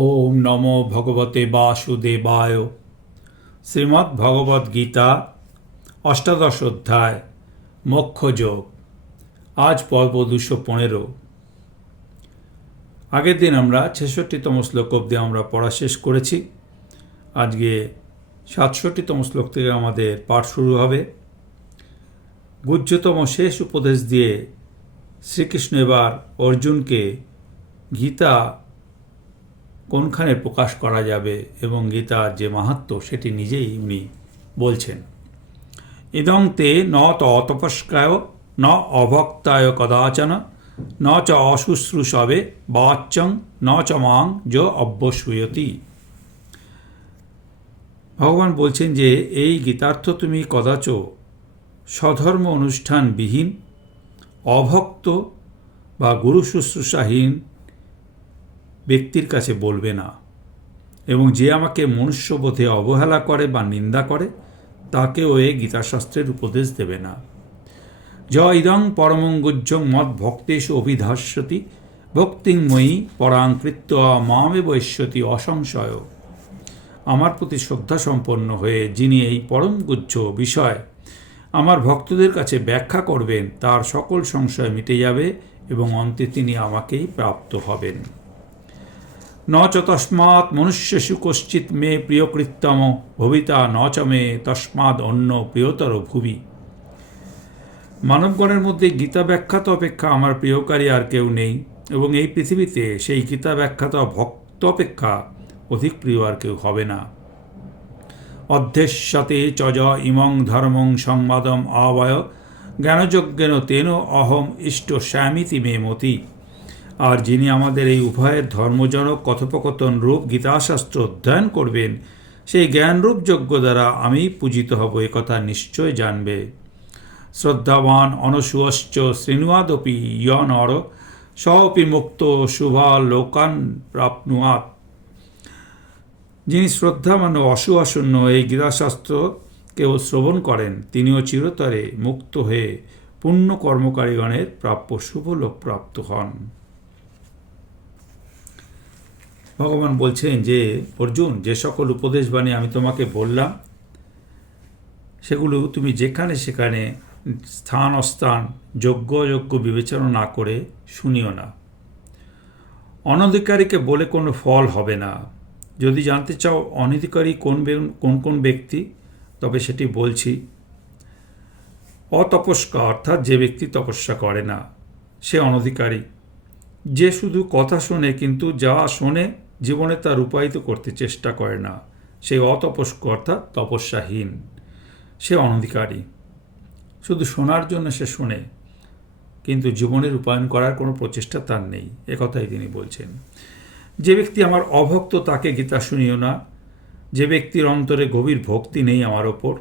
ওম নম ভগবতে বাসুদেবায়। শ্রীমদ্ ভগবদ গীতা, অষ্টাদশ অধ্যায়, মোক্ষযোগ। আজ পর্ব দুশো পনেরো। আগের দিন আমরা ছেষট্টিতম শ্লোক অবধি আমরা পড়া শেষ করেছি। আজকে সাতষট্টিতম শ্লোক থেকে আমাদের পাঠ শুরু হবে। গুহ্যতম শেষ উপদেশ দিয়ে শ্রীকৃষ্ণ এবার অর্জুনকে গীতা কোনখানে প্রকাশ করা যাবে এবং গীতার যে মাহাত্ম সেটি নিজেই উনি বলছেন। ইদং তে ন ত অতপস্কায় ন অভক্তায় কদাচন, ন চ অশুশ্রূষবে, বাচ্যং, ন চ মাং য অভ্যসূয়তি ভগবান বলছেন যে, এই গীতার্থ তুমি কদাচ স্বধর্ম অনুষ্ঠানবিহীন, অভক্ত বা গুরু শুশ্রূষাহীন ব্যক্তির কাছে বলবে না। এবং যে আমাকে মনুষ্যবোধে অবহেলা করে বা নিন্দা করে, তাকেও এ গীতাশাস্ত্রের উপদেশ দেবে না। য ইদং পরমঙ্গুজ্জং মদ ভক্তেশ অভিধাস্যতি ভক্তিময়ী পরাঙ্কৃত্য মামে বৈশ্যতি অসংশয়। আমার প্রতি শ্রদ্ধা সম্পন্ন হয়ে যিনি এই পরমগুজ্জ বিষয় আমার ভক্তদের কাছে ব্যাখ্যা করবেন, তার সকল সংশয় মিটে যাবে এবং অন্তে তিনি আমাকেই প্রাপ্ত হবেন। ন চ তস্মাৎ মনুষ্যসু কশ্চিৎ মে প্রিয়কৃত্তম ভবিতা ন চ মে তস্মাৎ অন্য প্রিয়তর ভুবি। মানবগণের মধ্যে গীতা ব্যাখ্যাত অপেক্ষা আমার প্রিয়কারী আর কেউ নেই এবং এই পৃথিবীতে সেই গীতা ব্যাখ্যাত ভক্ত অপেক্ষা অধিক প্রিয় আর কেউ হবে না। অধ্যেশ্যতে চজ ইমং ধর্মং সংবাদম আবয় জ্ঞানযজ্ঞেন তেন অহম ইষ্ট শ্যামিতি মে মতি। আর যিনি আমাদের এই উভয়ের ধর্মজনক, কথোপকথন রূপ, গীতাশাস্ত্র অধ্যয়ন করবেন, সেই জ্ঞানরূপ যজ্ঞ দ্বারা আমি পূজিত হব, এ কথা নিশ্চয় জানবে। শ্রদ্ধাবান অনসুয়শ্চ শৃণুয়াদপি ইয়নর সপি মুক্ত শুভা লোকান প্রাপ্নুয়াত। যিনি শ্রদ্ধামান ও অসুয়াশূন্য এই গীতাশাস্ত্র কেউ শ্রবণ করেন, তিনিও চিরতরে মুক্ত হয়ে পুণ্য কর্মকারীগণের প্রাপ্য শুভ লোক প্রাপ্ত হন। ভগবান বলছেন যে, অর্জুন, যে সকল উপদেশ বাণী আমি তোমাকে বললাম, সেগুলো তুমি যেখানে সেখানে স্থান অস্থান যোগ্য অযোগ্য বিবেচনা না করে শুনিও না। অনধিকারীকে বলে কোনো ফল হবে না। যদি জানতে চাও অনধিকারী কোন কোন কোন ব্যক্তি, তবে সেটি বলছি, অতপস্কা অর্থাৎ যে ব্যক্তি তপস্যা করে না, সে অনধিকারী। যে শুধু কথা শোনে কিন্তু যা শোনে জীবনে তা রূপায়িত করতে চেষ্টা করে না। সে অতপস্ক অর্থাৎ তপস্যাহীন। সে অনধিকারী। শুধু শোনার জন্য সে শোনে, কিন্তু জীবনে রূপায়ণ করার কোনো প্রচেষ্টা তার নেই একথাই তিনি বলছেন। যে ব্যক্তি আমার অভক্ত, তাকে গীতা শুনিও না। যে ব্যক্তির অন্তরে গভীর ভক্তি নেই আমার ওপর,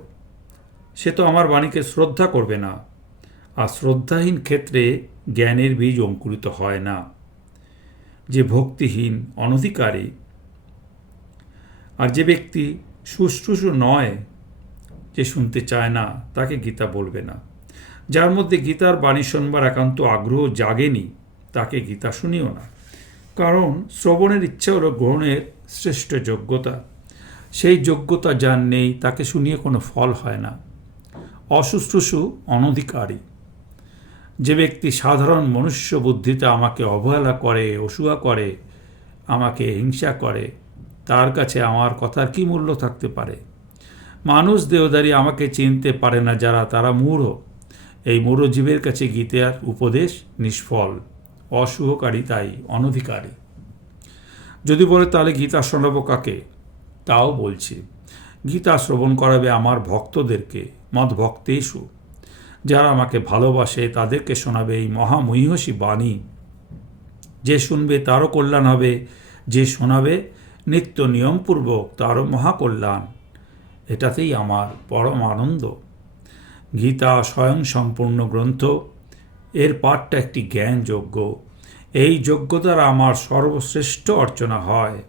সে তো আমার বাণীকে শ্রদ্ধা করবে না। আর শ্রদ্ধাহীন ক্ষেত্রে জ্ঞানের বীজ অঙ্কুরিত হয় না। যে ভক্তিহীন অনধিকারী আর যে ব্যক্তি শুশ্রূষু নয়, যে শুনতে চায় না, তাকে গীতা বলবে না। যার মধ্যে গীতার বাণী শোনবার একান্ত আগ্রহ জাগেনি, তাকে গীতা শুনিও না। কারণ শ্রবণের ইচ্ছা হলো গ্রহণের শ্রেষ্ঠ যোগ্যতা। সেই যোগ্যতা যার নেই, তাকে শুনিয়ে কোনো ফল হয় না। অশুশ্রূষু, অনধিকারী। যে ব্যক্তি সাধারণ মনুষ্য বুদ্ধিতে আমাকে অবহেলা করে, অসুয়া করে, আমাকে হিংসা করে, তার কাছে আমার কথার কি মূল্য থাকতে পারে? মানুষ দেহদারি আমাকে চিনতে পারে না যারা তারা মূঢ়। এই মূঢ় জীবের কাছে গীতার উপদেশ নিষ্ফল অশুভকারী তাই অনধিকারী। যদি বলে, তাহলে গীতা শোনাব কাকে? তাও বলছি, গীতা শ্রবণ করাবে আমার ভক্তদেরকে মদ ভক্তেশু যারা আমাকে ভালোবাসে তাদেরকে শোনাবে এই মহামহিষী বাণী। যে শুনবে তারও কল্যাণ হবে, যে শোনাবে নিত্য নিয়মপূর্বক তারও মহাকল্যাণ। এটাতেই আমার পরম আনন্দ। গীতা স্বয়ং সম্পূর্ণ গ্রন্থ, এর পাঠটা একটি জ্ঞানযোগ্য এই যোগ্য দ্বারা আমার সর্বশ্রেষ্ঠ অর্চনা হয়।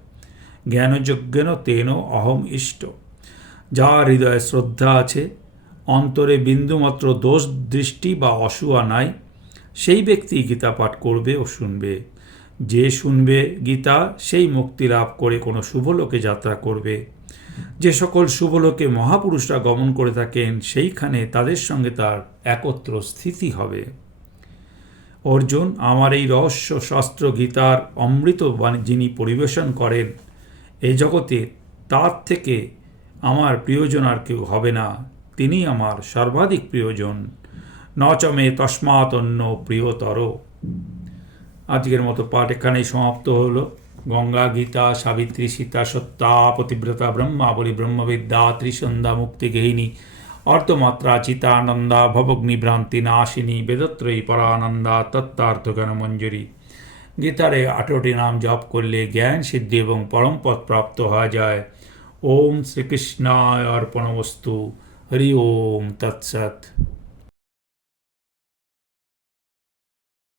জ্ঞানযজ্ঞেন তেন অহম ইষ্ট। যার হৃদয়ে শ্রদ্ধা আছে অন্তরে বিন্দুমাত্র দোষ, দৃষ্টি বা অসুয়া নাই, সেই ব্যক্তি গীতা পাঠ করবে ও শুনবে। যে শুনবে গীতা, সেই মুক্তি লাভ করে কোনো শুভলোকে যাত্রা করবে। যে সকল শুভলোকে মহাপুরুষরা গমন করে থাকেন, সেইখানে তাদের সঙ্গে তার একত্র স্থিতি হবে। অর্জুন, আমার এই রহস্য শাস্ত্র গীতার অমৃত যিনি পরিবেশন করেন এই জগতে তার থেকে আমার প্রিয়জন আর কেউ হবে না। তিনি আমার সর্বাধিক প্রিয়জন। নচমে তস্মাৎ অন্য প্রিয়তর। আজকের মতো পাঠ এখানেই সমাপ্ত হলো। গঙ্গা, গীতা, সাবিত্রী, সীতা, সত্তা, পতিব্রতা ব্রহ্মাবলী ব্রহ্মবিদ্যা ত্রিসন্ধ্যা, মুক্তি গেহিনী অর্ধমাত্রা চিতানন্দা ভবগ্নি, ভ্রান্তি, নাশিনী, বেদত্রয়ী, পরানন্দা তত্ত্বার্থজ্ঞান মঞ্জুরি গীতারে আঠেরোটি নাম জপ করলে জ্ঞান সিদ্ধি এবং পরমপদ প্রাপ্ত হওয়া যায়। ওম শ্রীকৃষ্ণায় অর্পণমস্তু। হরি ওম তৎসৎ